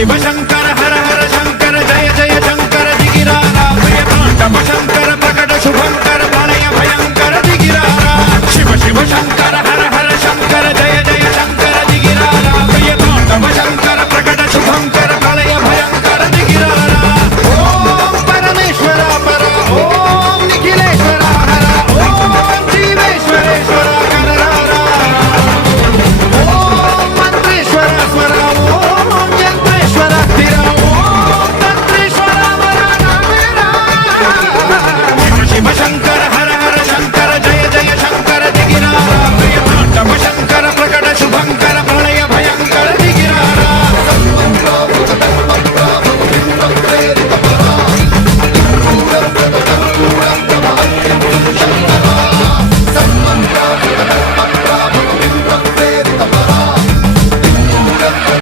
शिव शंकर हर हर शंकर जय जय शंकर दिगिरारा प्रिय तांडव शंकर प्रकट शुभंकर प्रलय भयंकर दिगिरारा शिव शिव शंकर